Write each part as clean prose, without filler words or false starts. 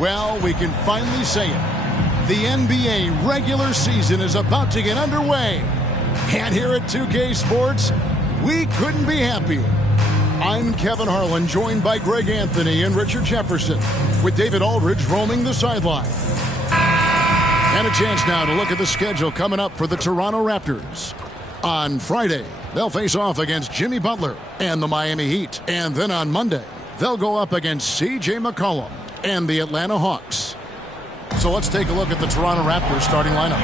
Well, we can finally say it. The NBA regular season is about to get underway. And here at 2K Sports, we couldn't be happier. I'm Kevin Harlan, joined by Greg Anthony and Richard Jefferson, with David Aldridge roaming the sideline. And a chance now to look at the schedule coming up for the Toronto Raptors. On Friday, they'll face off against Jimmy Butler and the Miami Heat. And then on Monday, they'll go up against C.J. McCollum and the Atlanta Hawks. So let's take a look at the Toronto Raptors starting lineup.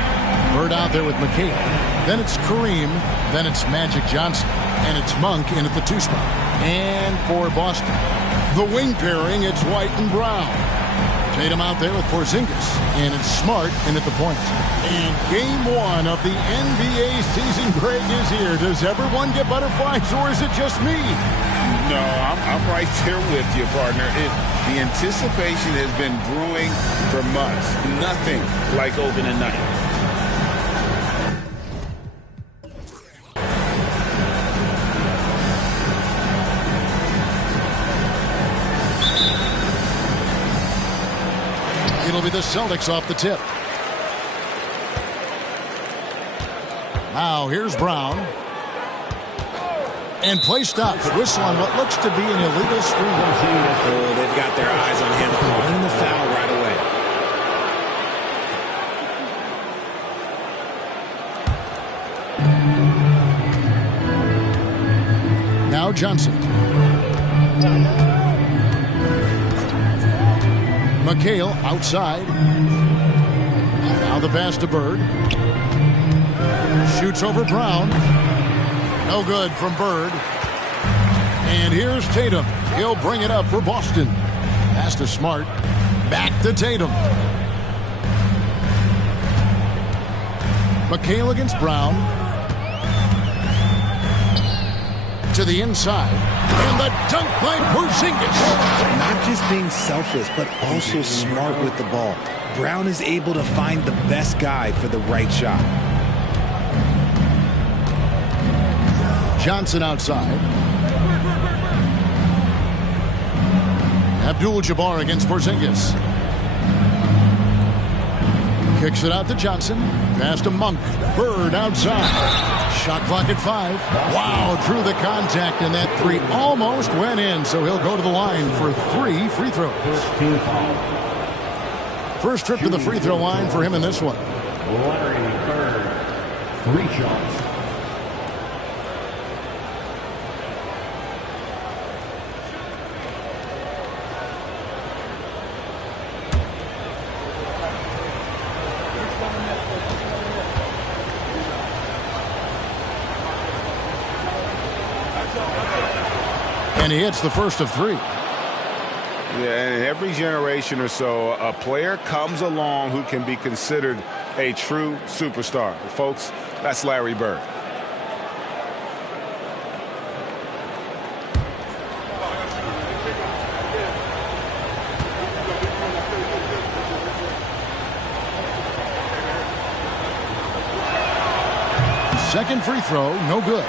Bird out there with McHale. Then it's Kareem. Then it's Magic Johnson. And it's Monk in at the 2 spot. And for Boston, the wing pairing, it's White and Brown. Tatum out there with Porzingis. And it's Smart in at the point. And game 1 of the NBA season, Greg, is here. Does everyone get butterflies, or is it just me? No, I'm right there with you, partner. The anticipation has been brewing for months. Nothing like opening night. It'll be the Celtics off the tip. Now here's Brown. And play stopped. Whistle on what looks to be an illegal screen. Oh, they've got their eyes on him calling the foul right away. Now Johnson. McHale outside. Now the pass to Bird. Shoots over Brown. No good from Bird. And here's Tatum. He'll bring it up for Boston. Pass to Smart. Back to Tatum. McHale against Brown. To the inside. And the dunk by Porzingis. Not just being selfless, but also smart with the ball. Brown is able to find the best guy for the right shot. Johnson outside. Abdul-Jabbar against Porzingis. Kicks it out to Johnson. Pass to Monk. Bird outside. Shot clock at 5. Wow, drew the contact, and that 3 almost went in, so he'll go to the line for 3 free throws. First trip to the free throw line for him in this one. Bird, 3 shots. And he hits the first of 3. Yeah, and every generation or so, a player comes along who can be considered a true superstar. Folks, that's Larry Bird. Second free throw, no good.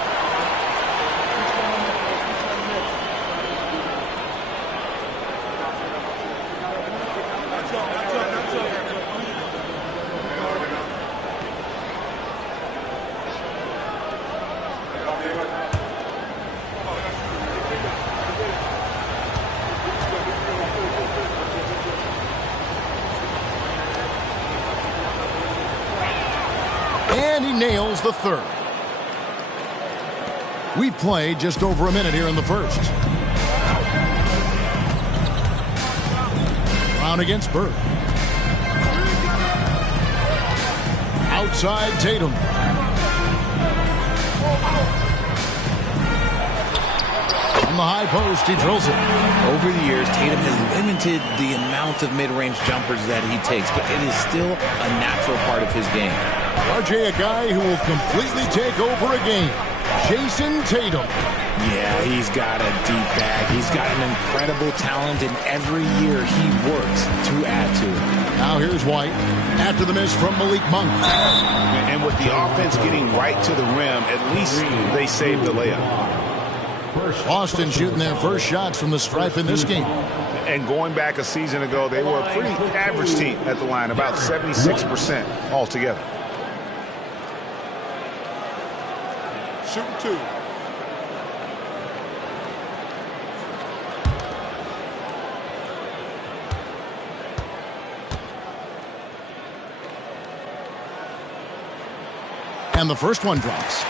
And he nails the third. We've played just over a minute here in the first. Brown against Bird. Outside Tatum. On the high post, he drills it. Over the years, Tatum has limited the amount of mid-range jumpers that he takes, but it is still a natural part of his game. RJ, a guy who will completely take over a game. Jason Tatum. Yeah, he's got a deep bag. He's got an incredible talent, and every year he works to add to it. Now here's White after the miss from Malik Monk. And with the offense getting right to the rim, at least they saved the layup. Boston shooting their first shots from the stripe in this game. And going back a season ago, they were a pretty average team at the line, about 76% altogether. Shooting 2. And the first one drops.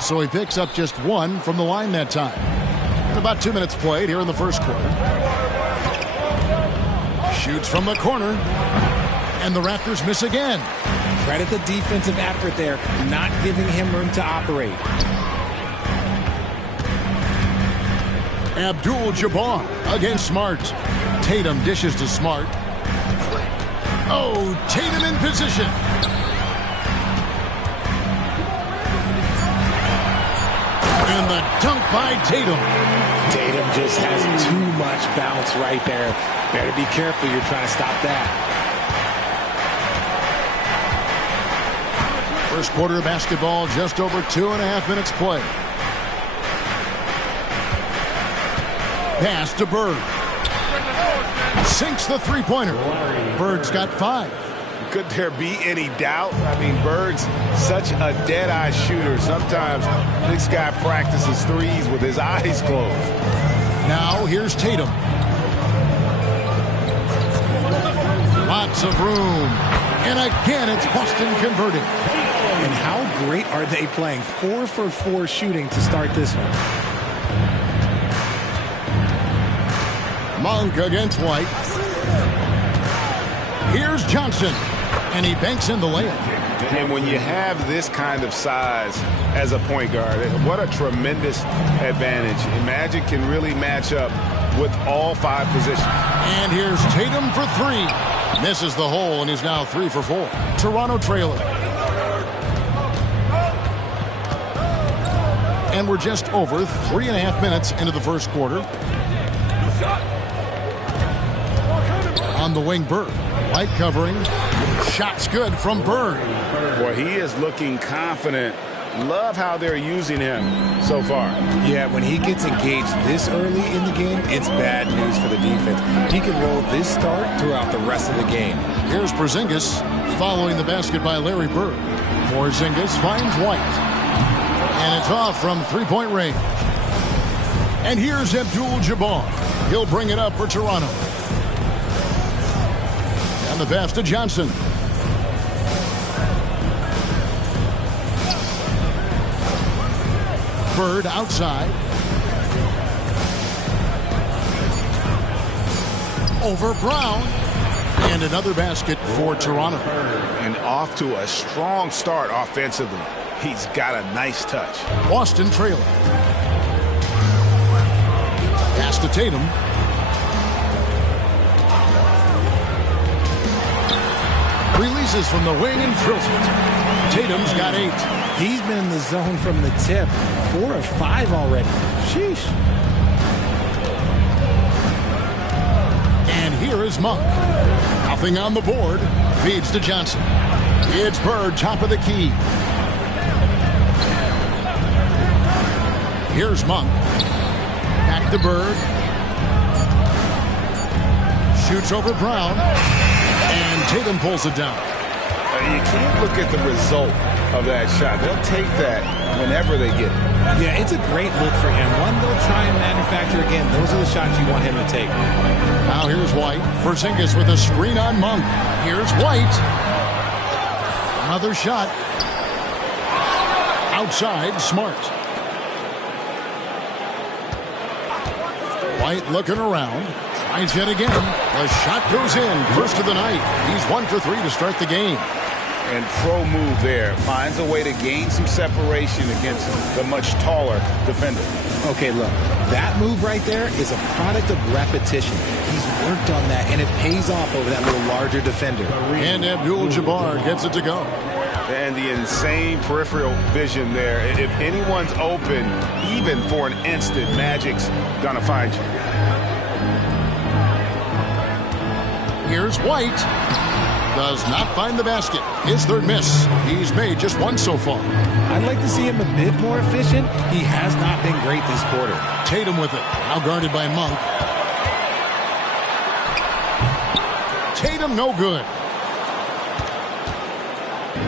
So he picks up just one from the line that time. And about 2 minutes played here in the first quarter. Shoots from the corner. And the Raptors miss again. Credit the defensive effort there, not giving him room to operate. Abdul-Jabbar against Smart. Tatum dishes to Smart. Oh, Tatum in position. And the dunk by Tatum. Tatum just has too much bounce right there. Better be careful. You're trying to stop that. First quarter of basketball, just over 2.5 minutes play. Pass to Bird. Sinks the three-pointer. Bird's got 5. Could there be any doubt? I mean, Bird's such a dead-eye shooter. Sometimes this guy practices threes with his eyes closed. Now here's Tatum. Lots of room. And again, it's Boston converting. And how great are they playing? 4 for 4 shooting to start this one. Monk against White. Here's Johnson. And he banks in the layup. And when you have this kind of size as a point guard, what a tremendous advantage. And Magic can really match up with all 5 positions. And here's Tatum for 3. Misses the hole, and he's now 3 for 4. Toronto trailer. And we're just over 3.5 minutes into the first quarter. On the wing, Bird. White covering. Shot's good from Bird. Boy, he is looking confident. Love how they're using him so far. Yeah, when he gets engaged this early in the game, it's bad news for the defense. He can roll this start throughout the rest of the game. Here's Porzingis following the basket by Larry Bird. Porzingis finds White. And it's off from three-point range. And here's Abdul-Jabbar. He'll bring it up for Toronto. And the pass to Johnson. Bird outside. Over Brown. And another basket for Toronto. And off to a strong start offensively. He's got a nice touch. Boston trailer. Pass to Tatum. Releases from the wing and drills it. Tatum's got 8. He's been in the zone from the tip. 4 of 5 already. Sheesh. And here is Monk. Nothing on the board. Feeds to Johnson. It's Bird, top of the key. Here's Monk. Back to Bird. Shoots over Brown. And Tatum pulls it down. You can't look at the result of that shot. They'll take that whenever they get it. Yeah, it's a great look for him. One they'll try and manufacture again. Those are the shots you want him to take. Now here's White. Porzingis with a screen on Monk. Here's White. Another shot. Outside, Smart. White looking around. Tries yet again. The shot goes in. First of the night. He's 1 for 3 to start the game. And pro move there. Finds a way to gain some separation against the much taller defender. Okay, look, that move right there is a product of repetition. He's worked on that, and it pays off over that little larger defender. And Abdul-Jabbar gets it to go. And the insane peripheral vision there. If anyone's open, even for an instant, Magic's gonna find you. Here's White. Does not find the basket. His third miss. He's made just one so far. I'd like to see him a bit more efficient. He has not been great this quarter. Tatum with it. Now guarded by Monk. Tatum no good.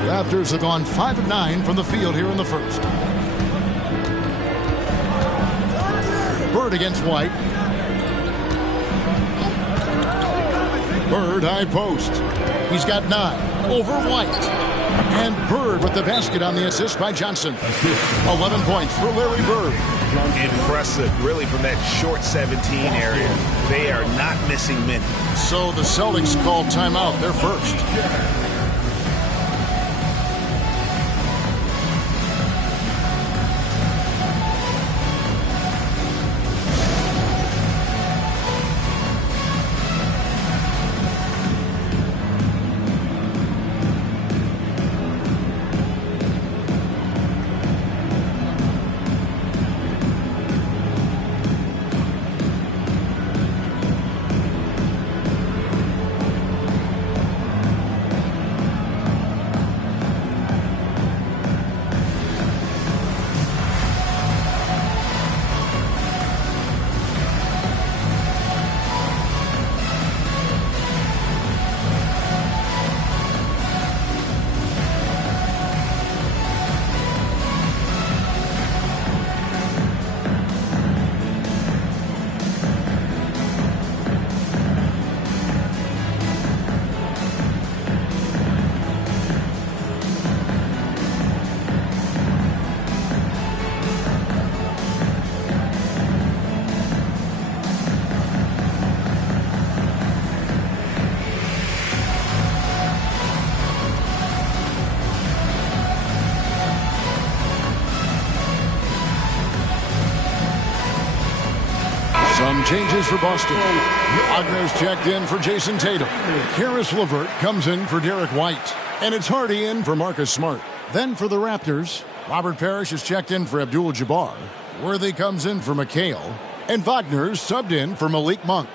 Raptors have gone 5 of 9 from the field here in the first. Bird against White. Bird high post. He's got 9 over White. And Bird with the basket on the assist by Johnson. 11 points for Larry Bird. Impressive, really, from that short 17 area. They are not missing many. So the Celtics called timeout. They're first. Some changes for Boston. Wagner's checked in for Jason Tatum. Karis LeVert comes in for Derek White. And it's Hardy in for Marcus Smart. Then for the Raptors, Robert Parrish is checked in for Abdul-Jabbar. Worthy comes in for McHale. And Wagner's subbed in for Malik Monk.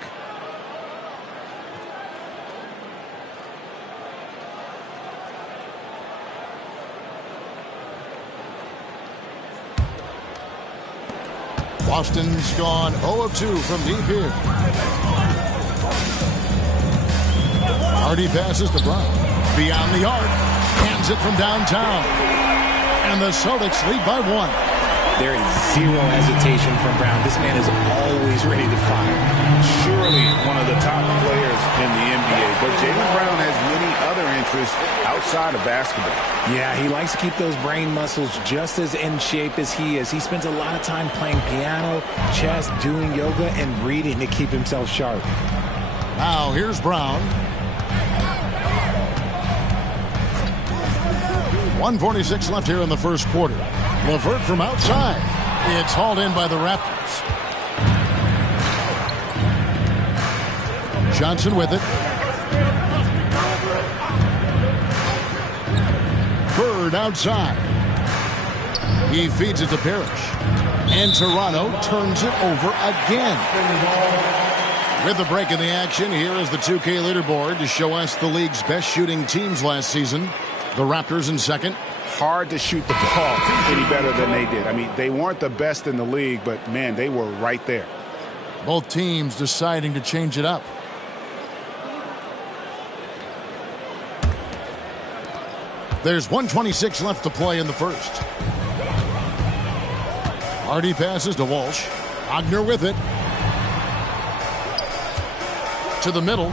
Boston's gone 0 of 2 from deep here. Hardy passes to Brown. Beyond the arc. Hands it from downtown. And the Celtics lead by 1. There is zero hesitation from Brown. This man is always ready to fire. Surely one of the top players in the NBA. But Jaylen Brown has many other interests outside of basketball. Yeah, he likes to keep those brain muscles just as in shape as he is. He spends a lot of time playing piano, chess, doing yoga, and reading to keep himself sharp. Now here's Brown. 1:46 left here in the first quarter. LeVert from outside. It's hauled in by the Raptors. Johnson with it. Bird outside. He feeds it to Parrish. And Toronto turns it over again. With the break in the action, here is the 2K leaderboard to show us the league's best shooting teams last season. The Raptors in second. Hard to shoot the ball any better than they did. I mean, they weren't the best in the league, but, man, they were right there. Both teams deciding to change it up. There's 1:26 left to play in the first. Hardy passes to Walsh. Wagner with it. To the middle.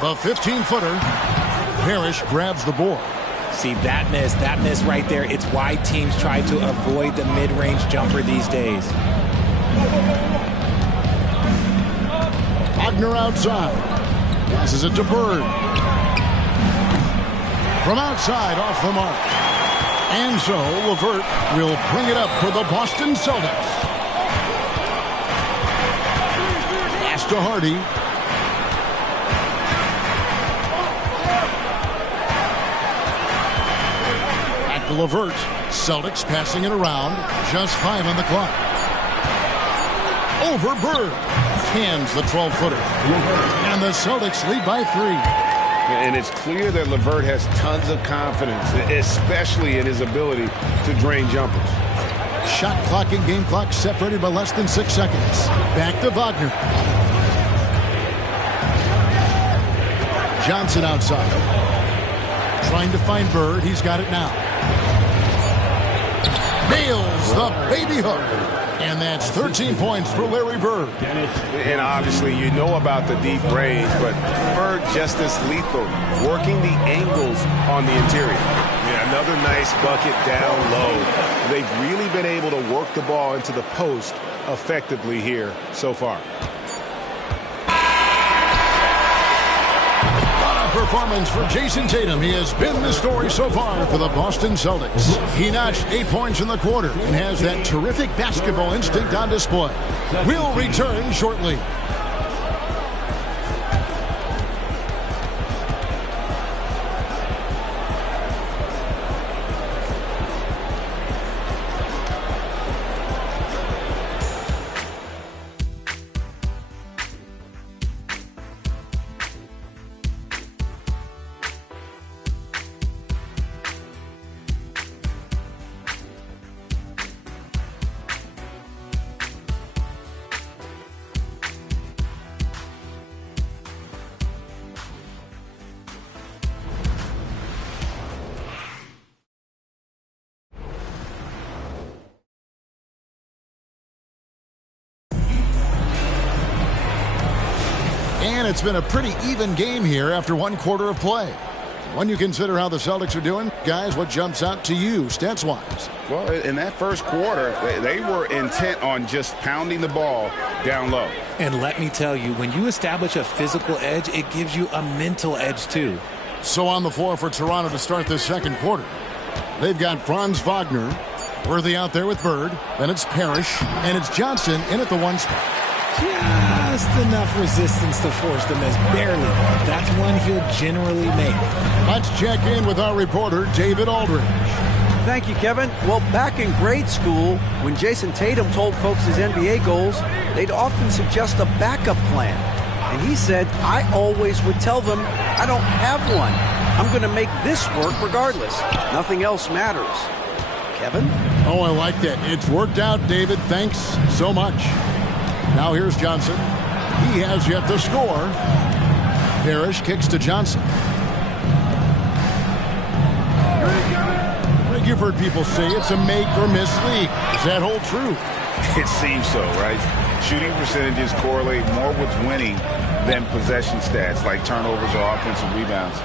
The 15-footer. Parrish grabs the board. See, that miss right there. It's why teams try to avoid the mid-range jumper these days. Wagner outside. Passes it to Bird. From outside, off the mark. And so LeVert will bring it up for the Boston Celtics. Pass to Hardy. Back to LeVert. Celtics passing it around. Just 5 on the clock. Over Bird. Hands the 12-footer. And the Celtics lead by 3. And it's clear that LeVert has tons of confidence, especially in his ability to drain jumpers. Shot clock and game clock separated by less than 6 seconds. Back to Wagner. Johnson outside. Trying to find Bird. He's got it now. Nails the baby hook. And that's 13 points for Larry Bird. And obviously you know about the deep range, but Bird just as lethal, working the angles on the interior. Yeah, another nice bucket down low. They've really been able to work the ball into the post effectively here so far. Performance for Jason Tatum. He has been the story so far for the Boston Celtics. He notched 8 points in the quarter and has that terrific basketball instinct on display. We'll return shortly. And it's been a pretty even game here after 1 quarter of play. When you consider how the Celtics are doing, guys, what jumps out to you stats-wise? Well, in that first quarter, they were intent on just pounding the ball down low. And let me tell you, when you establish a physical edge, it gives you a mental edge too. So on the floor for Toronto to start this second quarter. They've got Franz Wagner, Worthy out there with Bird. Then it's Parrish, and it's Johnson in at the 1 spot. Just enough resistance to force the miss. Barely. That's one he'll generally make. Let's check in with our reporter, David Aldridge. Thank you, Kevin. Well, back in grade school, when Jason Tatum told folks his NBA goals, they'd often suggest a backup plan. And he said, I always would tell them, I don't have one. I'm going to make this work regardless. Nothing else matters. Kevin? Oh, I like that. It's worked out, David. Thanks so much. Now here's Johnson. He has yet to score. Parrish kicks to Johnson. You've heard people say it's a make or miss league. Does that hold true? It seems so, right? Shooting percentages correlate more with winning than possession stats like turnovers or offensive rebounds.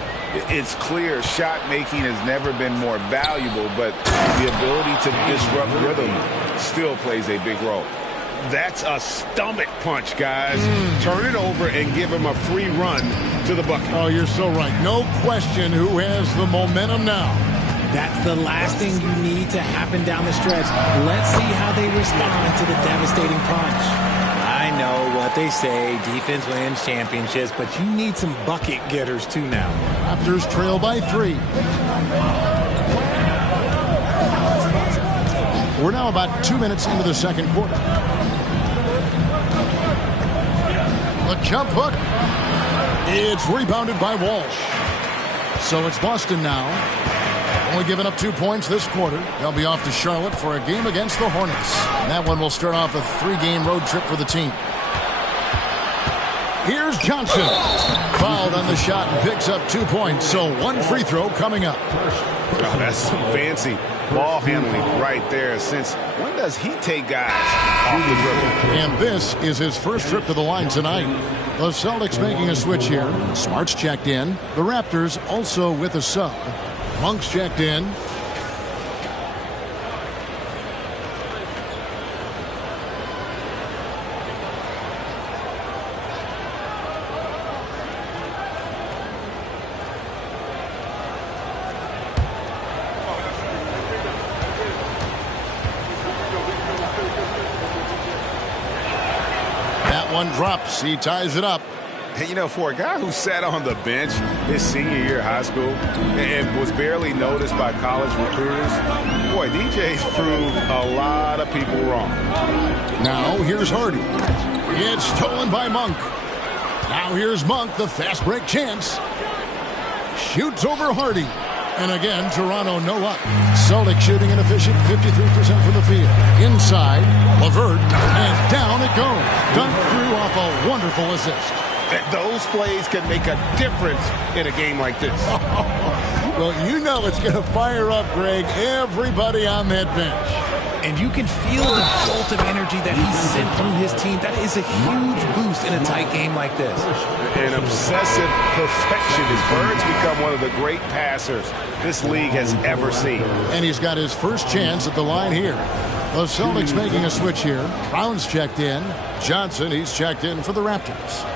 It's clear shot making has never been more valuable, but the ability to disrupt rhythm still plays a big role. That's a stomach punch, guys. Turn it over and give him a free run to the bucket. Oh, you're so right. No question who has the momentum now. That's the last thing you need to happen down the stretch. Let's see how they respond to the devastating punch. I know what they say, defense wins championships, but you need some bucket getters too now. Raptors trail by 3. We're now about 2 minutes into the second quarter. The jump hook. It's rebounded by Walsh. So it's Boston now. Only giving up 2 points this quarter. They'll be off to Charlotte for a game against the Hornets. That one will start off a 3-game road trip for the team. Here's Johnson. Fouled on the shot and picks up 2 points. So 1 free throw coming up. Wow, that's some fancy ball handling right there. Since when does he take guys off the dribble? And this is his first trip to the line tonight. The Celtics making a switch here. Smart's checked in. The Raptors also with a sub. Monk's checked in. one drops. He ties it up. And, you know, for a guy who sat on the bench his senior year of high school and was barely noticed by college recruiters, boy, DJ's proved a lot of people wrong. Now here's Hardy. It's stolen by Monk. Now here's Monk, the fast break chance. Shoots over Hardy. And again, Toronto no luck. Celtics shooting inefficient, 53% from the field. Inside, LeVert, and down it goes. Dunked through off a wonderful assist. Those plays can make a difference in a game like this. Well, you know it's going to fire up, Greg, everybody on that bench. And you can feel the jolt of energy that he sent through his team. That is a huge boost in a tight game like this. An obsessive perfectionist. Bird's become one of the great passers this league has ever seen. And he's got his first chance at the line here. The Celtics making a switch here. Brown's checked in. Johnson, he's checked in for the Raptors.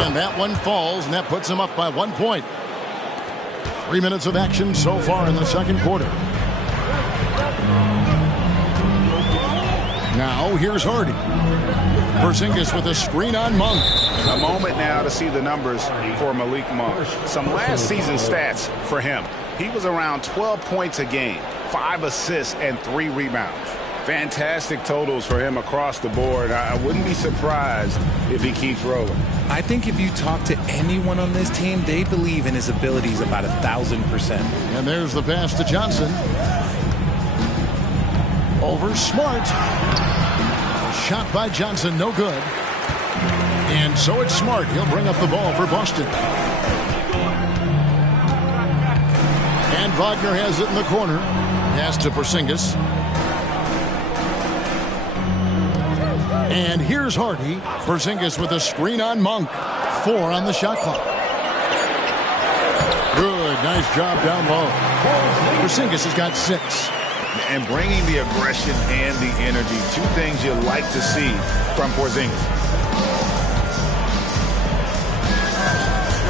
And that one falls, and that puts him up by 1 point. 3 minutes of action so far in the second quarter. Now here's Hardy. Porzingis with a screen on Monk. A moment now to see the numbers for Malik Monk. Some last season stats for him. He was around 12 points a game, 5 assists, and 3 rebounds. Fantastic totals for him across the board. I wouldn't be surprised if he keeps rolling. I think if you talk to anyone on this team, they believe in his abilities about 1,000%. And there's the pass to Johnson. Over Smart. Shot by Johnson, no good. And so it's Smart. He'll bring up the ball for Boston. And Wagner has it in the corner. Pass to Porzingis. And here's Hardy. Porzingis with a screen on Monk. 4 on the shot clock. Good. Nice job down low. Porzingis has got 6. And bringing the aggression and the energy. 2 things you like to see from Porzingis.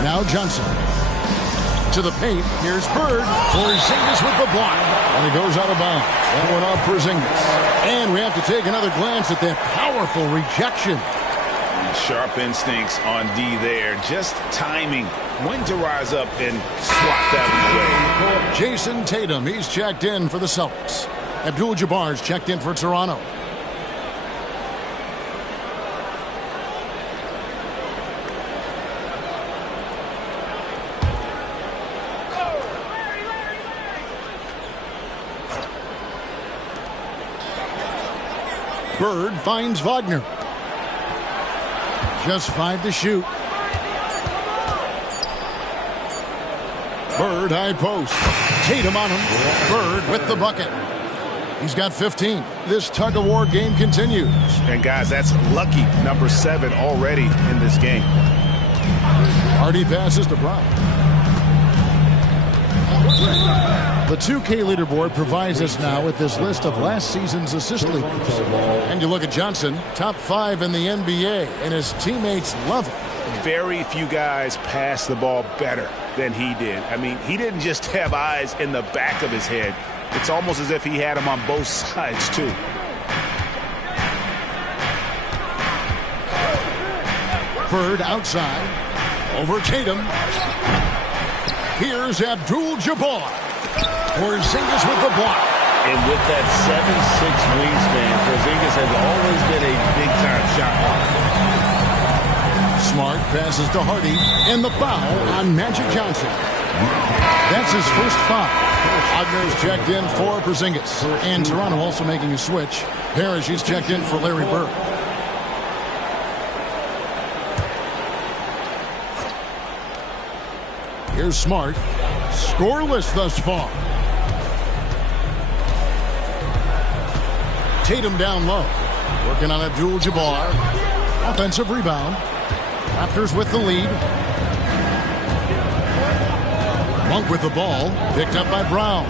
Now Johnson. To the paint. Here's Bird. Porzingis with the block. And he goes out of bounds. That one off Porzingis. And we have to take another glance at that powerful rejection. Sharp instincts on D there. Just timing when to rise up and swat that one away. Jason Tatum, he's checked in for the Celtics. Abdul-Jabbar's checked in for Toronto. Bird finds Wagner. Just 5 to shoot. Bird high post. Tatum on him. Bird with the bucket. He's got 15. This tug-of-war game continues. And guys, that's lucky number 7 already in this game. Hardy passes to Brown. The 2K leaderboard provides us now with this list of last season's assist leaders. And you look at Johnson, top 5 in the NBA, and his teammates love it. Very few guys pass the ball better than he did. I mean, he didn't just have eyes in the back of his head. It's almost as if he had them on both sides, too. Bird outside. Over Tatum. Here's Abdul-Jabbar. Porzingis with the block. And with that 7'6" wingspan, Porzingis has always been a big-time shot blocker. Smart passes to Hardy. And the foul on Magic Johnson. That's his first foul. Wagner's checked in for Porzingis. And Toronto also making a switch. Parrish is checked in for Larry Bird. Here's Smart. Scoreless thus far. Tatum down low. Working on Abdul-Jabbar. Offensive rebound. Raptors with the lead. Monk with the ball. Picked up by Brown.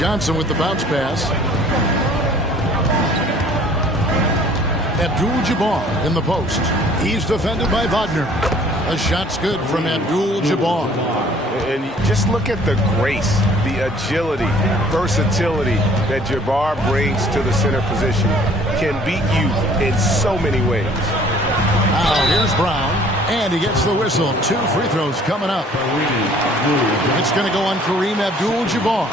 Johnson with the bounce pass. Abdul-Jabbar in the post. He's defended by Wagner. A shot's good from Abdul-Jabbar. And just look at the grace, the agility, versatility that Jabbar brings to the center position. Can beat you in so many ways. Now here's Brown, and he gets the whistle. 2 free throws coming up. It's going to go on Kareem Abdul-Jabbar.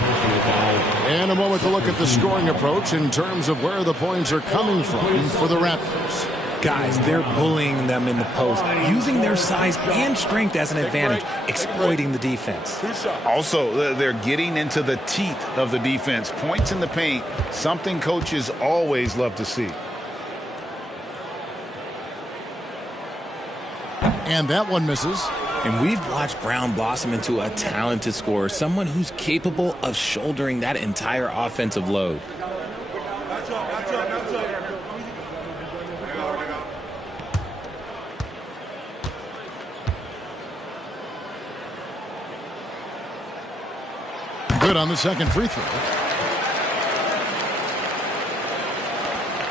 And a moment to look at the scoring approach in terms of where the points are coming from for the Raptors. Guys, they're bullying them in the post, using their size and strength as an advantage, exploiting the defense. Also, they're getting into the teeth of the defense. Points in the paint, something coaches always love to see. And that one misses. And we've watched Brown blossom into a talented scorer, someone who's capable of shouldering that entire offensive load. Good on the second free throw.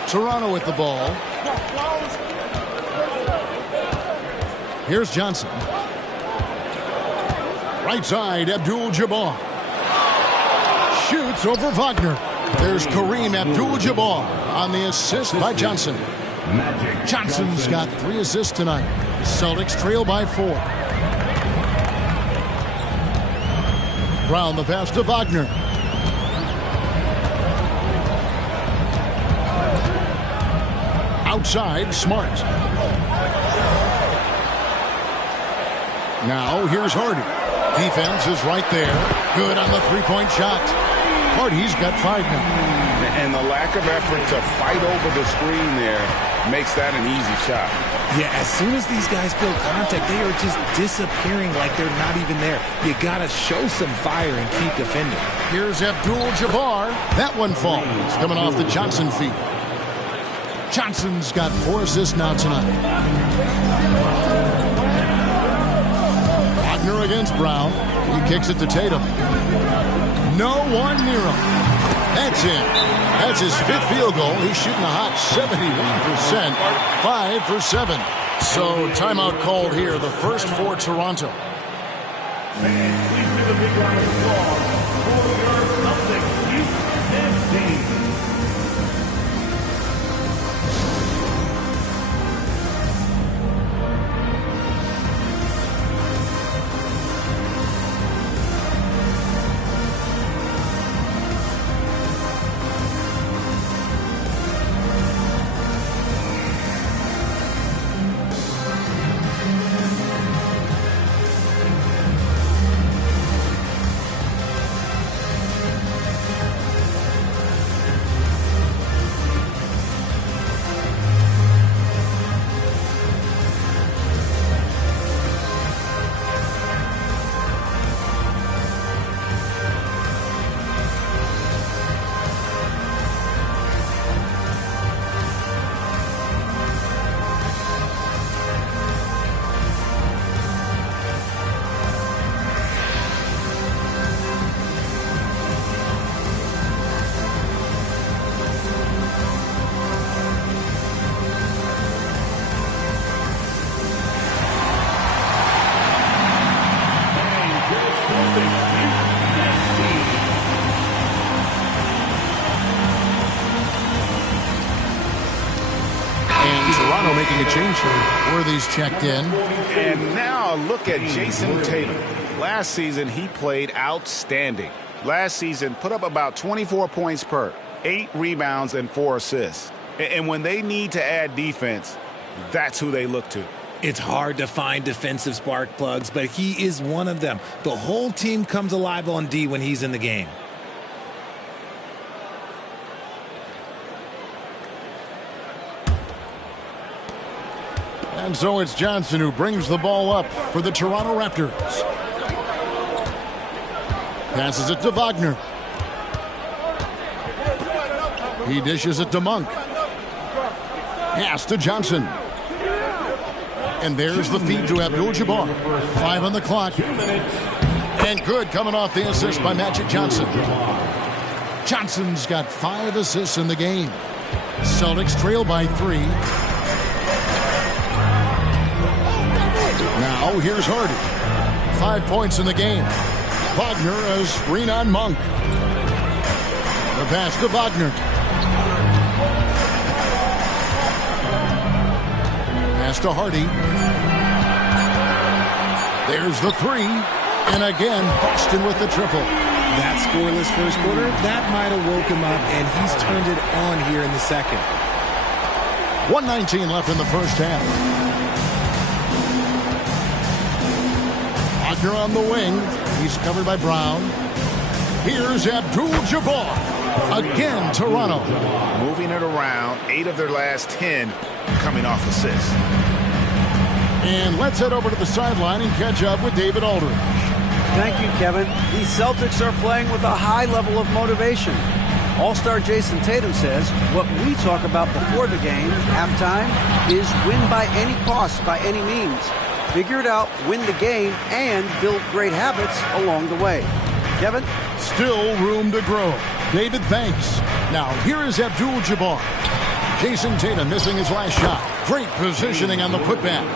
Toronto with the ball. Here's Johnson. Right side, Abdul-Jabbar. Shoots over Wagner. There's Kareem Abdul-Jabbar on the assist by Johnson. Johnson's got 3 assists tonight. Celtics trail by 4. Brown the pass to Wagner. Outside, Smart. Now here's Hardy. Defense is right there. Good on the three-point shot. Hardy's got 5 now. And the lack of effort to fight over the screen there makes that an easy shot. Yeah, as soon as these guys feel contact, they are just disappearing like they're not even there. You got to show some fire and keep defending. Here's Abdul-Jabbar. That one falls, coming off the Johnson feet. Johnson's got 4 assists now tonight. Wagner against Brown. He kicks it to Tatum. No one near him. That's it. That's his 5th field goal. He's shooting a hot 71%. 5 for 7. So timeout called here. The first for Toronto. And please give a big round of applause for your Celtics Houston team. Making a change here. Worthy's checked in. And now look at Jason Tatum. Last season, he played outstanding. Last season, put up about 24 points per, 8 rebounds, and 4 assists. And when they need to add defense, that's who they look to. It's hard to find defensive spark plugs, but he is one of them. The whole team comes alive on D when he's in the game. And so it's Johnson who brings the ball up for the Toronto Raptors. Passes it to Wagner. He dishes it to Monk. Pass to Johnson. And there's the feed to Abdul-Jabbar. 5 on the clock. And good, coming off the assist by Magic Johnson. Johnson's got 5 assists in the game. Celtics trail by 3. Now here's Hardy. 5 points in the game. Wagner a screen on Monk. The pass to Wagner. Pass to Hardy. There's the 3. And again, Boston with the triple. That scoreless first quarter, that might have woke him up, and he's turned it on here in the second. 1:19 left in the first half. Wagner on the wing. He's covered by Brown. Here's Abdul-Jabbar. Again, Toronto. Moving it around, 8 of their last 10 coming off assists. And let's head over to the sideline and catch up with David Aldridge. Thank you, Kevin. These Celtics are playing with a high level of motivation. All-star Jason Tatum says what we talk about before the game, halftime, is win by any cost, by any means. Figure it out, win the game, and build great habits along the way. Kevin? Still room to grow. David, thanks. Now, here is Abdul-Jabbar. Jason Tatum missing his last shot. Great positioning on the putback.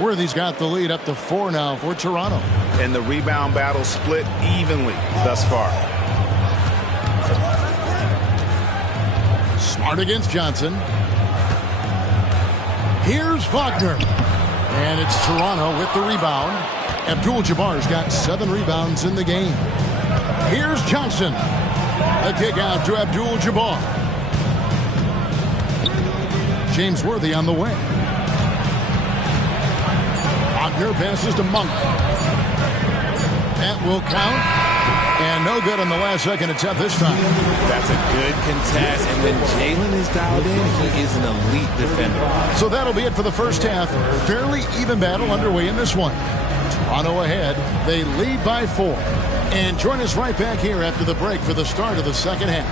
Worthy's got the lead up to 4 now for Toronto. And the rebound battle split evenly thus far. Smart against Johnson. Here's Wagner. And it's Toronto with the rebound. Abdul-Jabbar's got 7 rebounds in the game. Here's Johnson. A kick out to Abdul-Jabbar. James Worthy on the wing. Wagner passes to Monk. That will count. And no good on the last second attempt this time. That's a good contest. And when Jalen is dialed in, he is an elite defender. So that'll be it for the first half. Fairly even battle underway in this one. Toronto ahead. They lead by 4. And join us right back here after the break for the start of the second half.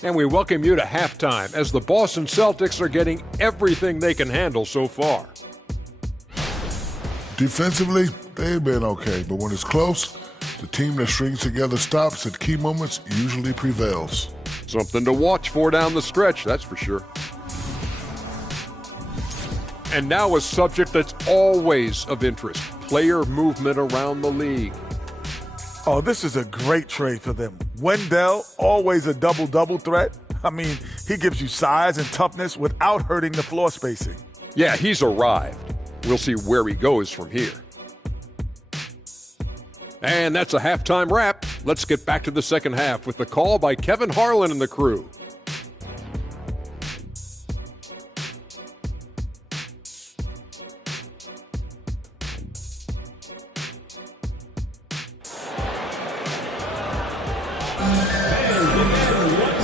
And we welcome you to halftime as the Boston Celtics are getting everything they can handle so far. Defensively, they've been okay, but when it's close, the team that strings together stops at key moments usually prevails. Something to watch for down the stretch, that's for sure. And now a subject that's always of interest, player movement around the league. Oh, this is a great trade for them. Wendell, always a double-double threat. I mean, he gives you size and toughness without hurting the floor spacing. Yeah, he's arrived. We'll see where he goes from here. And that's a halftime wrap. Let's get back to the second half with the call by Kevin Harlan and the crew.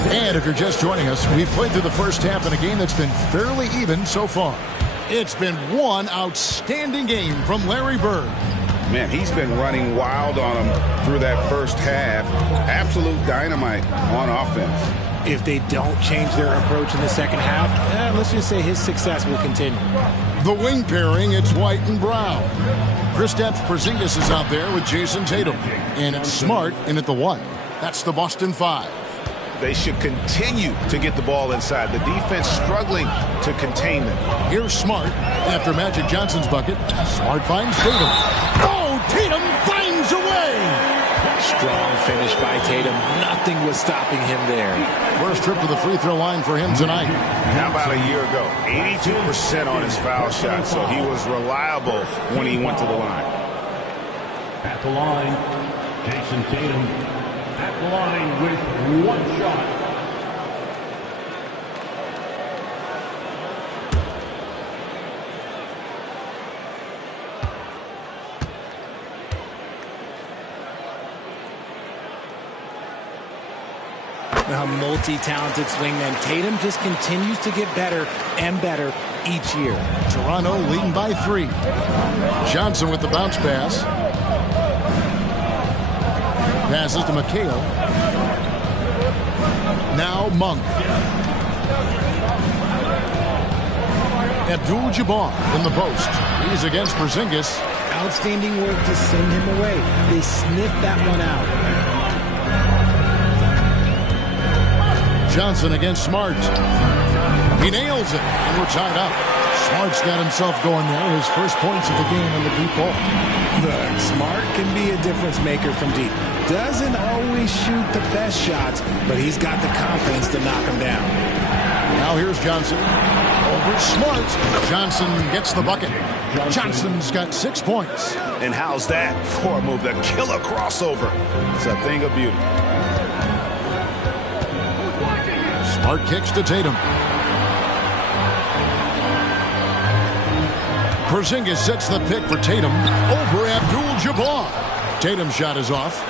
And if you're just joining us, we've played through the first half in a game that's been fairly even so far. It's been one outstanding game from Larry Bird. Man, he's been running wild on him through that first half. Absolute dynamite on offense. If they don't change their approach in the second half, let's just say his success will continue. The wing pairing, it's White and Brown. Kristaps Porzingis is out there with Jason Tatum. And it's Smart in at the 1. That's the Boston 5. They should continue to get the ball inside. The defense struggling to contain them. Here's Smart after Magic Johnson's bucket. Smart finds Tatum. Oh, Tatum finds a way! Strong finish by Tatum. Nothing was stopping him there. First trip to the free throw line for him tonight. How about a year ago? 82% on his foul shot, so he was reliable when he went to the line. At the line, Jason Tatum. At the line with 1 shot. A multi-talented swingman. Tatum just continues to get better and better each year. Toronto leading by 3. Johnson with the bounce pass. Passes to McHale. Now Monk. Abdul-Jabbar in the post. He's against Porzingis. Outstanding work to send him away. They sniffed that one out. Johnson against Smart. He nails it, and we're tied up. Smart's got himself going there. His first points of the game on the deep ball. Look, Smart can be a difference maker from deep. Doesn't always shoot the best shots, but he's got the confidence to knock them down. Now here's Johnson. Over Smart. Johnson gets the bucket. Johnson's got 6 points. And how's that for a move? The killer crossover. It's a thing of beauty. Smart kicks to Tatum. Porzingis sets the pick for Tatum over Abdul-Jabbar. Tatum's shot is off.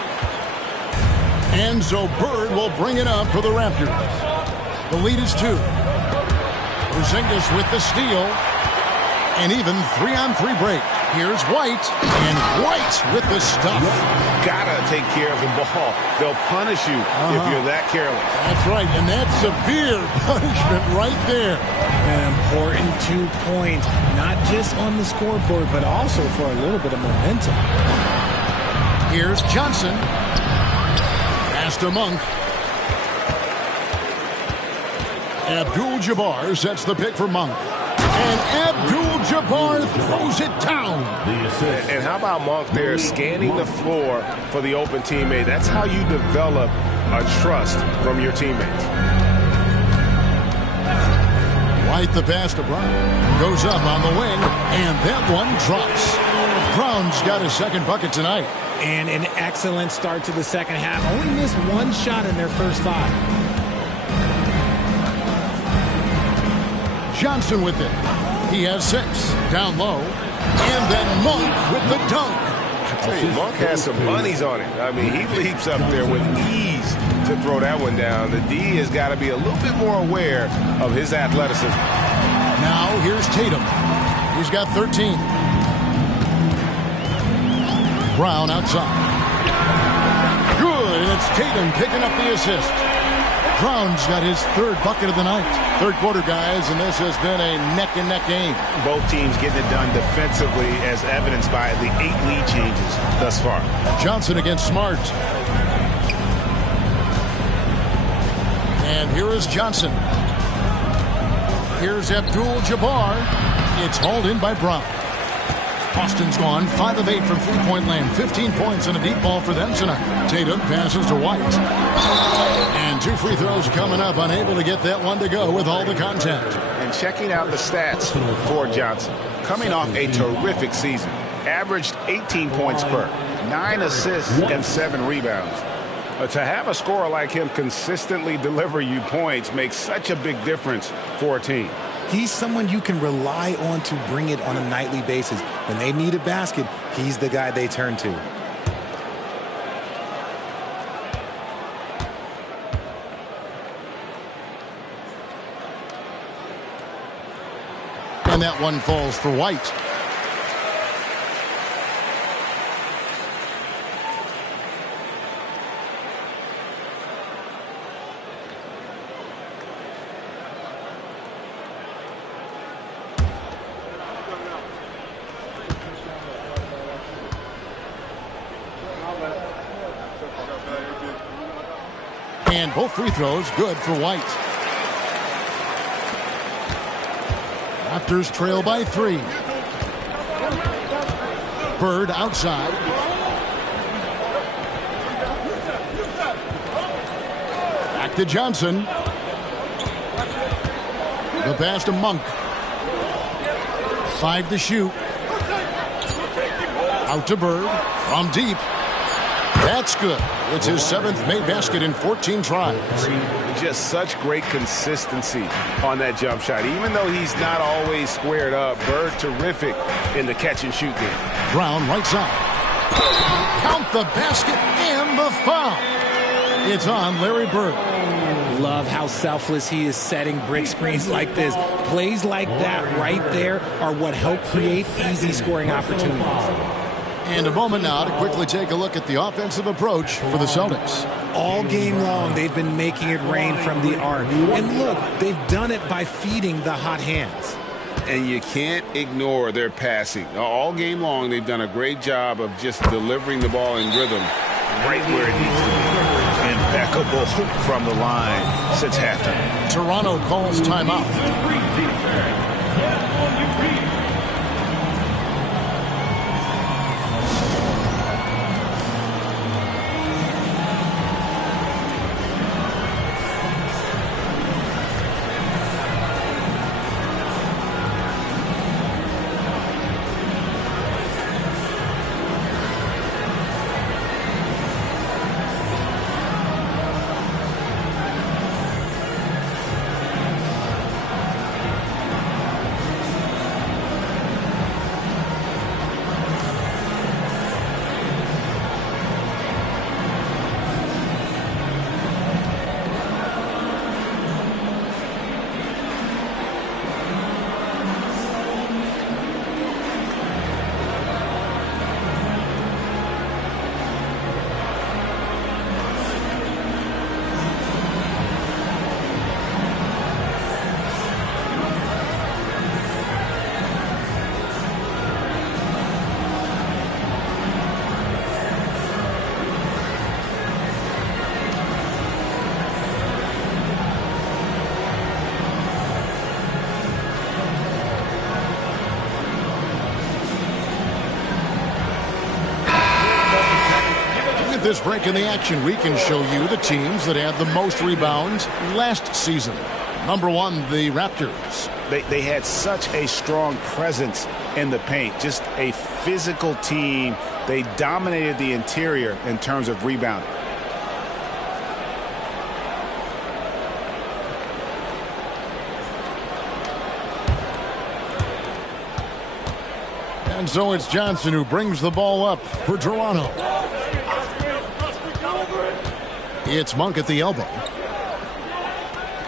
And so Bird will bring it up for the Raptors. The lead is 2. Porzingis with the steal. And even 3-on-3 break. Here's White. And White with the stuff. Gotta take care of the ball. They'll punish you if you're that careless. That's right. And that's severe punishment right there. An important 2 points. Not just on the scoreboard, but also for a little bit of momentum. Here's Johnson. Pass to Monk. Abdul-Jabbar sets the pick for Monk. And Abdul-Jabbar throws it down. And how about Monk there scanning the floor for the open teammate? That's how you develop a trust from your teammates. White the pass to Brown. Goes up on the wing, and that one drops. Brown's got his second bucket tonight. And an excellent start to the second half. Only missed 1 shot in their first 5. Johnson with it. He has 6. Down low. And then Monk with the dunk. I tell you, Monk has some bunnies on him. I mean, he leaps up there with ease to throw that one down. The D has got to be a little bit more aware of his athleticism. Now here's Tatum. He's got 13. Brown outside. Good, and it's Tatum picking up the assist. Brown's got his 3rd bucket of the night. 3rd quarter, guys, and this has been a neck-and-neck game. Both teams getting it done defensively, as evidenced by the 8 lead changes thus far. Johnson against Smart. And here is Johnson. Here's Abdul-Jabbar. It's hauled in by Brown. Boston's gone 5 of 8 from three-point land. 15 points and a deep ball for them tonight. Tatum passes to White. And 2 free throws coming up. Unable to get that one to go with all the contact. And checking out the stats for Johnson. Coming off a terrific season. Averaged 18 points per, 9 assists and 7 rebounds. To have a scorer like him consistently deliver you points makes such a big difference for a team. He's someone you can rely on to bring it on a nightly basis. When they need a basket, he's the guy they turn to. And that one falls for White. And both free throws good for White. Raptors trail by 3. Bird outside. Back to Johnson. The pass to Monk. 5 to shoot. Out to Bird. From deep. That's good. It's his 7th made basket in 14 tries. Just such great consistency on that jump shot. Even though he's not always squared up, Bird terrific in the catch and shoot game. Brown right side. Count the basket and the foul. It's on Larry Bird. Love how selfless he is setting brick screens like this. Plays like that right there are what help create easy scoring opportunities. And a moment now to quickly take a look at the offensive approach for the Celtics. All game long, they've been making it rain from the arc. And look, they've done it by feeding the hot hands. And you can't ignore their passing. All game long, they've done a great job of just delivering the ball in rhythm right where it needs to be. Impeccable from the line since halftime. Toronto calls timeout. This break in the action, we can show you the teams that had the most rebounds last season. Number 1, the Raptors. They had such a strong presence in the paint, just a physical team. They dominated the interior in terms of rebounding. And so it's Johnson who brings the ball up for Toronto. It's Monk at the elbow.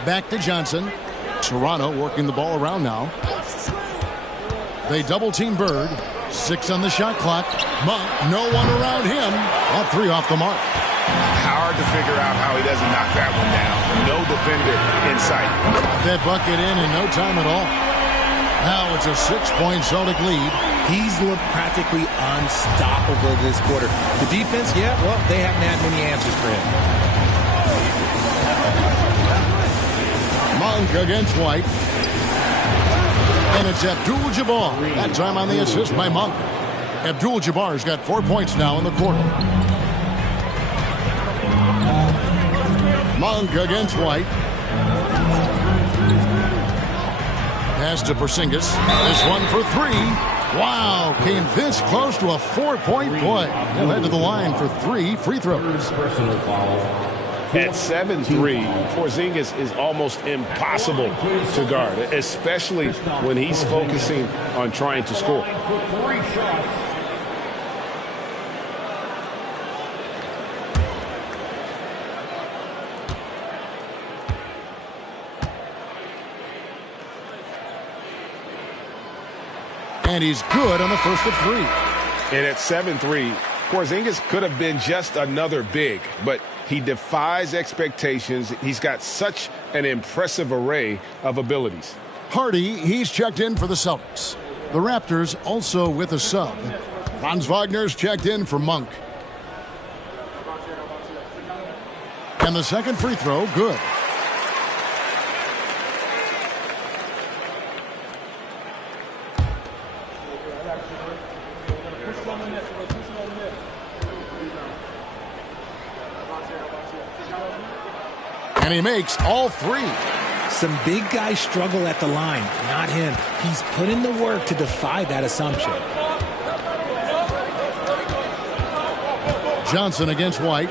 Back to Johnson. Toronto working the ball around now. They double team Bird. 6 on the shot clock. Monk, no one around him. All 3 off the mark. Hard to figure out how he doesn't knock that one down. No defender in sight. Got that bucket in no time at all. Now it's a 6-point Celtic lead. He's looked practically unstoppable this quarter. The defense, yeah, well, they haven't had many answers for him. Monk against White. And it's Abdul-Jabbar. That time on the assist by Monk. Abdul-Jabbar's got 4 points now in the quarter. Monk against White. Pass to Porzingis. This one for 3. Wow, came this close to a 4-point play. He'll head to the line for 3 free throws. At 7'3", Porzingis is almost impossible to guard, especially when he's focusing on trying to score. And he's good on the first of 3. And at 7'3", Porzingis could have been just another big, but he defies expectations. He's got such an impressive array of abilities. Hardy, he's checked in for the Celtics. The Raptors also with a sub. Franz Wagner's checked in for Monk. And the second free throw, good. And he makes all 3. Some big guys struggle at the line, not him. He's put in the work to defy that assumption. Johnson against White.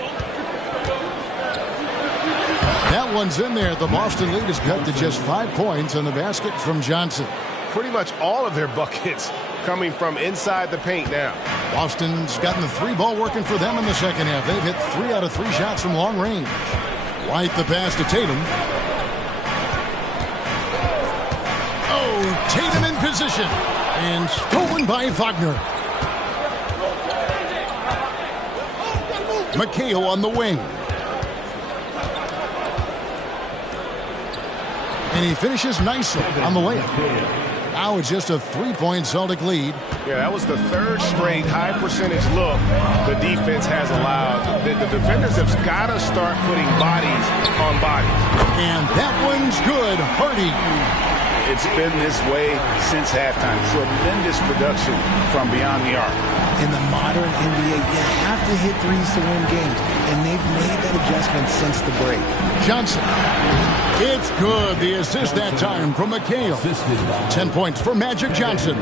That one's in there. The Boston lead is cut to just 5 points on the basket from Johnson. Pretty much all of their buckets coming from inside the paint now. Boston's gotten the 3 ball working for them in the second half. They've hit 3 out of 3 shots from long range. White the pass to Tatum. Oh, Tatum in position. And stolen by Wagner. McHale on the wing. And he finishes nicely on the layup. Now it's just a 3-point Celtic lead. Yeah, that was the 3rd straight high percentage look the defense has allowed. The defenders have got to start putting bodies on bodies. And that one's good. Hardy. It's been this way since halftime. Tremendous production from beyond the arc. In the modern NBA, you have to hit threes to win games, and they've made that adjustment since the break. Johnson. It's good. The assist that time from McHale. 10 points for Magic Johnson.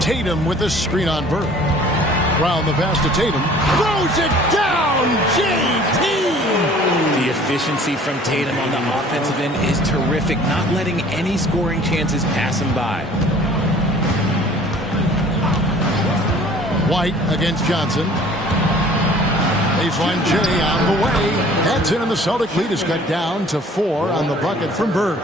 Tatum with a screen on Bird. Round the pass to Tatum. Throws it down. JT. The efficiency from Tatum on the offensive end is terrific, not letting any scoring chances pass him by. White against Johnson. Baseline J on the way. That's in, and the Celtic lead is cut down to 4 on the bucket from Bird.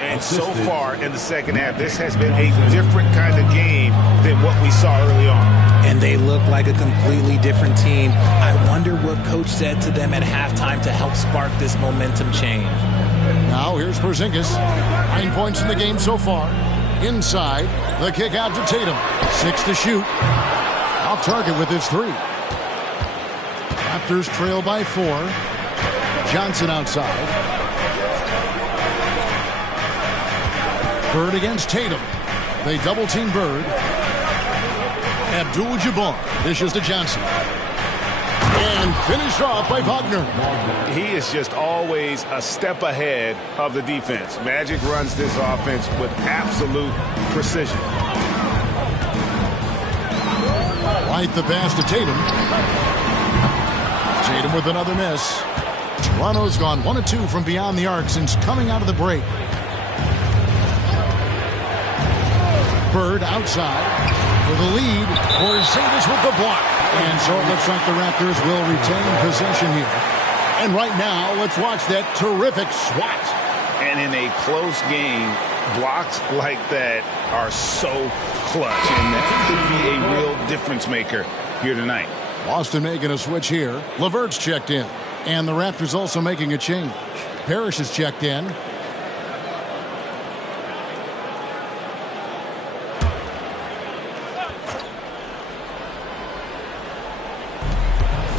And so far in the second half, this has been a different kind of game than what we saw early on. And they look like a completely different team. I wonder what coach said to them at halftime to help spark this momentum change. Now here's Porzingis. 9 points in the game so far. Inside, the kick out to Tatum. 6 to shoot. Off target with his 3. Raptors trail by 4. Johnson outside. Bird against Tatum. They double team Bird. Abdul-Jabbar dishes to Johnson. And finished off by Wagner. He is just always a step ahead of the defense. Magic runs this offense with absolute precision. White the pass to Tatum. Tatum with another miss. Toronto's gone 1 of 2 from beyond the arc since coming out of the break. Bird outside for the lead. Porzingis with the block. And so it looks like the Raptors will retain possession here. And right now, let's watch that terrific swat. And in a close game, blocks like that are so clutch. And that could be a real difference maker here tonight. Boston making a switch here. LeVert's checked in. And the Raptors also making a change. Parrish is checked in.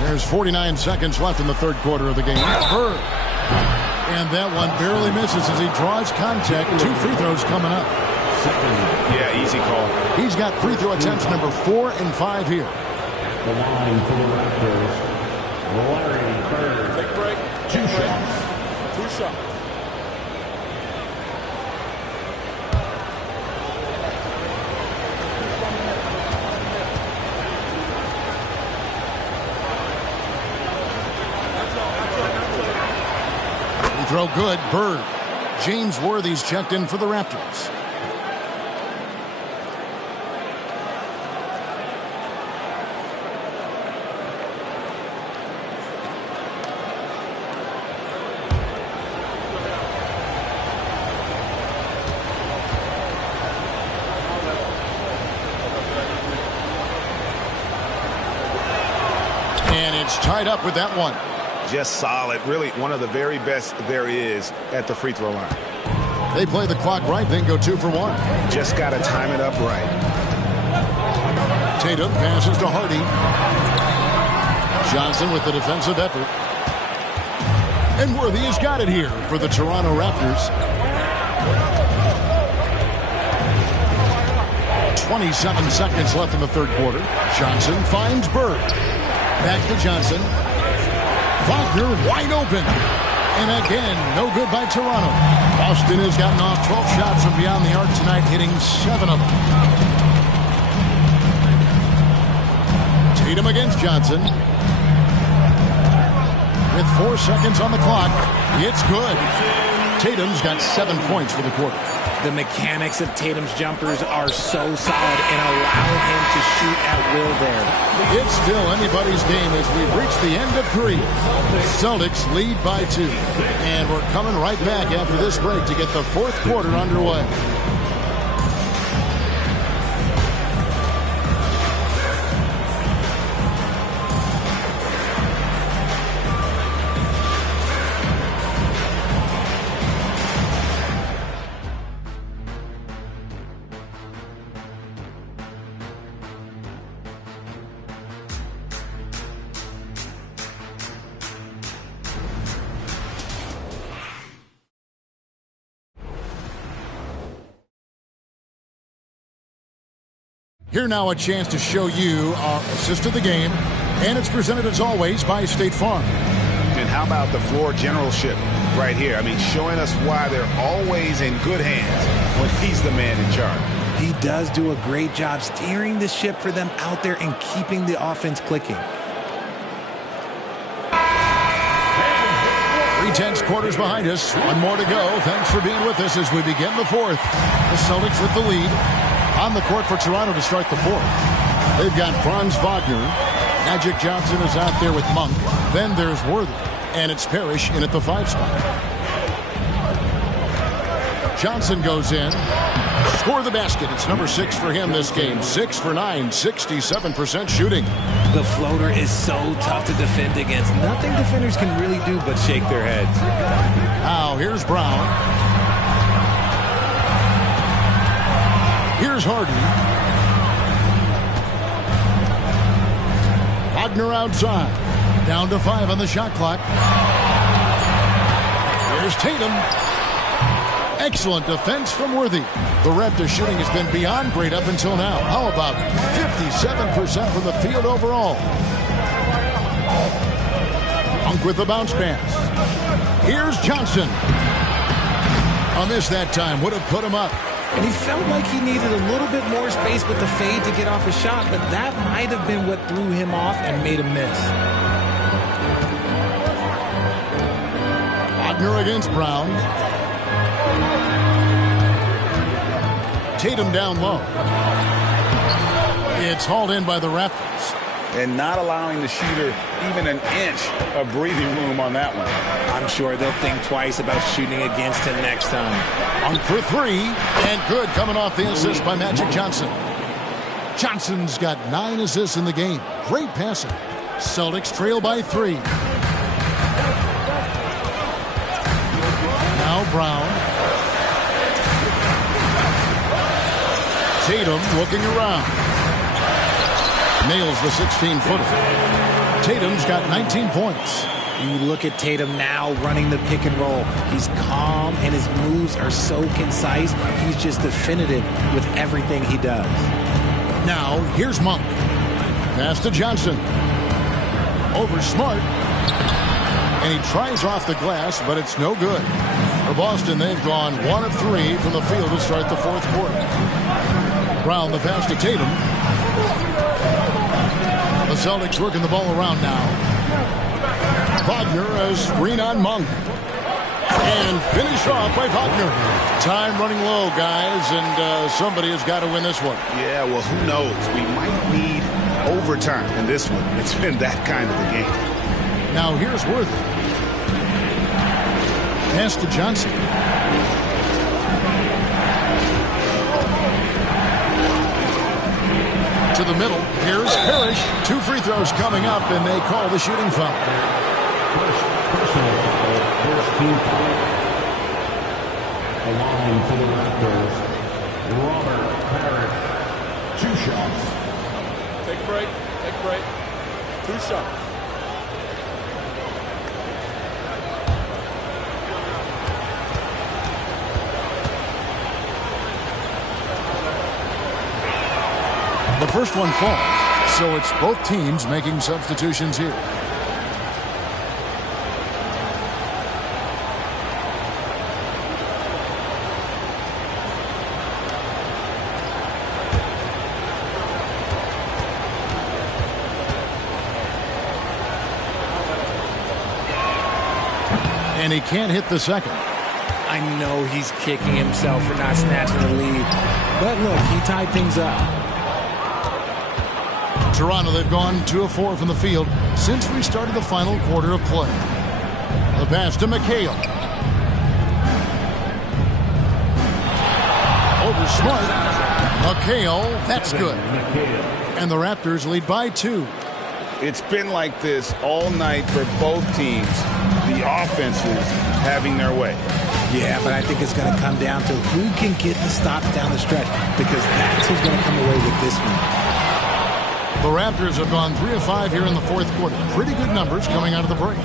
There's 49 seconds left in the third quarter of the game. Bird. And that one barely misses as he draws contact. 2 free throws coming up. Yeah, easy call. He's got free throw attempts number 4 and 5 here. The line for the Raptors, Larry Bird. Take a break. 2 shots. 2 shots. Free throw good. Bird. James Worthy's checked in for the Raptors. And it's tied up with that one. Just solid. Really one of the very best there is at the free throw line. They play the clock right, then go 2 for 1. Just got to time it up right. Tatum passes to Hardy. Johnson with the defensive effort. And Worthy has got it here for the Toronto Raptors. 27 seconds left in the third quarter. Johnson finds Bird. Back to Johnson. Wagner wide open. And again, no good by Toronto. Boston has gotten off 12 shots from beyond the arc tonight, hitting 7 of them. Tatum against Johnson. With 4 seconds on the clock, it's good. Tatum's got 7 points for the quarter. The mechanics of Tatum's jumpers are so solid and allow him to shoot at will there. It's still anybody's game as we reach the end of 3. Celtics lead by 2. And we're coming right back after this break to get the fourth quarter underway. Here now a chance to show you our assist of the game, and it's presented as always by State Farm. And how about the floor generalship right here? I mean, showing us why they're always in good hands when he's the man in charge. He does do a great job steering the ship for them out there and keeping the offense clicking. 3/10 quarters behind us. One more to go. Thanks for being with us as we begin the fourth. The Celtics with the lead. On the court for Toronto to start the fourth. They've got Franz Wagner. Magic Johnson is out there with Monk. Then there's Worthy. And it's Parrish in at the 5 spot. Johnson goes in. Score the basket. It's number 6 for him this game. 6 for 9. 67% shooting. The floater is so tough to defend against. Nothing defenders can really do but shake their heads. Now here's Brown. Here's Hardy. Wagner outside. Down to 5 on the shot clock. Here's Tatum. Excellent defense from Worthy. The Raptors shooting has been beyond great up until now. How about 57% from the field overall? Monk with the bounce pass. Here's Johnson. A miss that time. Would have put him up. And he felt like he needed a little bit more space with the fade to get off a shot, but that might have been what threw him off and made him miss. Wagner against Brown. Tatum down low. It's hauled in by the Raptors. And not allowing the shooter even an inch of breathing room on that one. I'm sure they'll think twice about shooting against him next time. On for 3, and good coming off the assist by Magic Johnson. Johnson's got 9 assists in the game. Great passing. Celtics trail by 3. Now Brown. Tatum looking around. Nails the 16-footer. Tatum's got 19 points. You look at Tatum now running the pick and roll. He's calm and his moves are so concise. He's just definitive with everything he does. Now, here's Monk. Pass to Johnson. Over Smart. And he tries off the glass, but it's no good. For Boston, they've gone 1 of 3 from the field to start the fourth quarter. Brown, the pass to Tatum. The Celtics working the ball around now. Wagner a screen on Monk. And finished off by Wagner. Time running low, guys, and somebody has got to win this one. Yeah, well, who knows? We might need overtime in this one. It's been that kind of a game. Now here's Worthy. Pass to Johnson. To the middle. Here's Parrish. 2 free throws coming up, and they call the shooting foul. Personal foul, first team foul. Allowing for the Raptors, Robert Parrish. 2 shots. Take a break. Take a break. 2 shots. The first one falls, so it's both teams making substitutions here. And he can't hit the second. I know he's kicking himself for not snatching the lead. But look, he tied things up. Toronto, they've gone 2 of 4 from the field since we started the final quarter of play. The pass to McHale. Over Smart. McHale, that's good. And the Raptors lead by 2. It's been like this all night for both teams. The offenses having their way. Yeah, but I think it's going to come down to who can get the stops down the stretch, because that's who's going to come away with this one. The Raptors have gone 3 of 5 here in the fourth quarter. Pretty good numbers coming out of the break.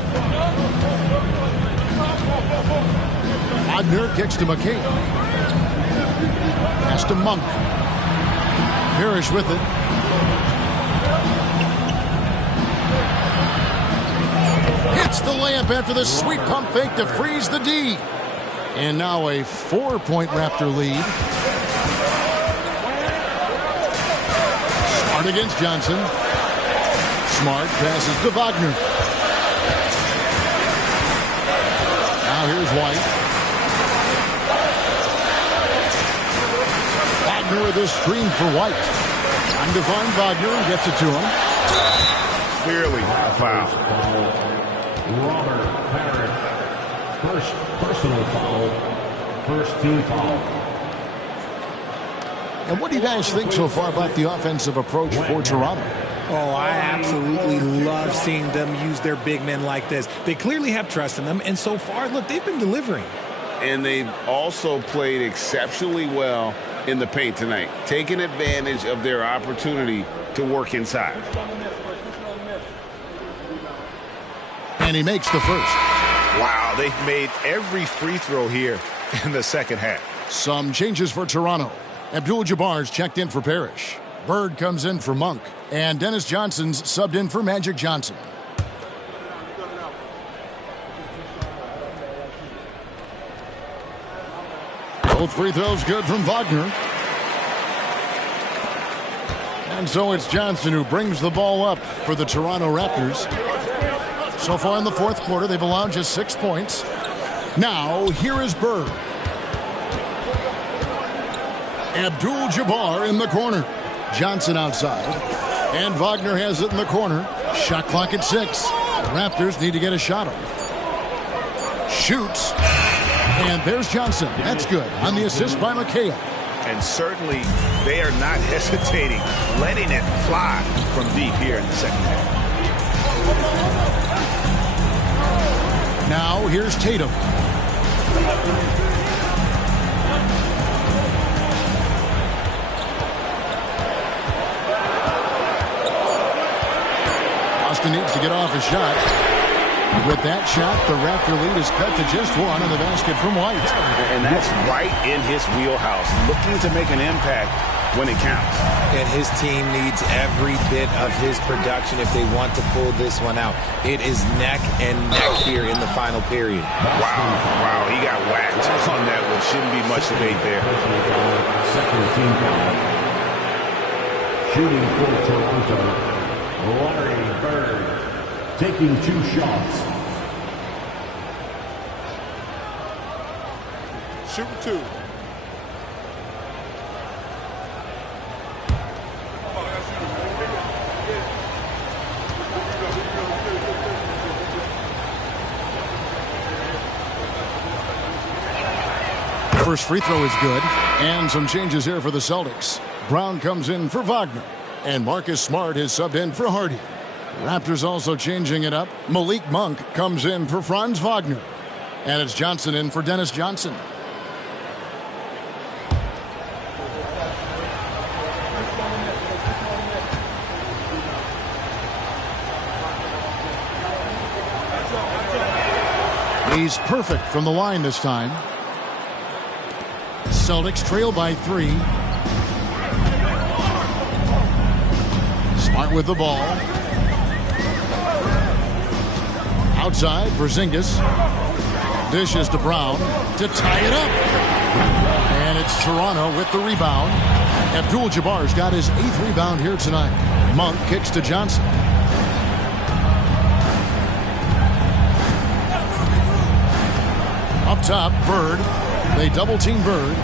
Wagner kicks to McHale. Pass to Monk. Parrish with it. Hits the layup after the sweet pump fake to freeze the D. And now a 4-point Raptor lead. Smart against Johnson. Smart passes to Wagner. Now here's White. Wagner with a screen for White. Trying to find Wagner and gets it to him. Clearly a foul. Robert Parrish. First personal foul. First team foul. And what do you guys think so far about the offensive approach for Toronto? Oh, I absolutely love seeing them use their big men like this. They clearly have trust in them, and so far, look, they've been delivering. And they've also played exceptionally well in the paint tonight, taking advantage of their opportunity to work inside. And he makes the first. Wow, they've made every free throw here in the second half. Some changes for Toronto. Abdul-Jabbar's checked in for Parrish. Bird comes in for Monk. And Dennis Johnson's subbed in for Magic Johnson. Both free throws good from Wagner. And so it's Johnson who brings the ball up for the Toronto Raptors. So far in the fourth quarter, they've allowed just 6 points. Now, here is Bird. Abdul-Jabbar in the corner. Johnson outside. And Wagner has it in the corner. Shot clock at 6. The Raptors need to get a shot off. Shoots. And there's Johnson. That's good. On the assist by McHale. And certainly they are not hesitating, letting it fly from deep here in the second half. Now here's Tatum. Boston needs to get off a shot. With that shot, the Raptor lead is cut to just one on the basket from White. And that's right in his wheelhouse, looking to make an impact when it counts. And his team needs every bit of his production if they want to pull this one out. It is neck and neck here in the final period. Wow, he got whacked on that one. Shouldn't be much debate there. Second team foul. Shooting for Toronto, Larry Bird, taking 2 shots. Shooting 2. First free throw is good. And some changes here for the Celtics. Brown comes in for Wagner. And Marcus Smart is subbed in for Hardy. Raptors also changing it up. Malik Monk comes in for Franz Wagner. And it's Johnson in for Dennis Johnson. He's perfect from the line this time. Celtics trail by 3. Smart with the ball. Outside, Porzingis. Dishes to Brown to tie it up. And it's Toronto with the rebound. Abdul-Jabbar's got his 8th rebound here tonight. Monk kicks to Johnson. Up top, Bird. They double-team Bird.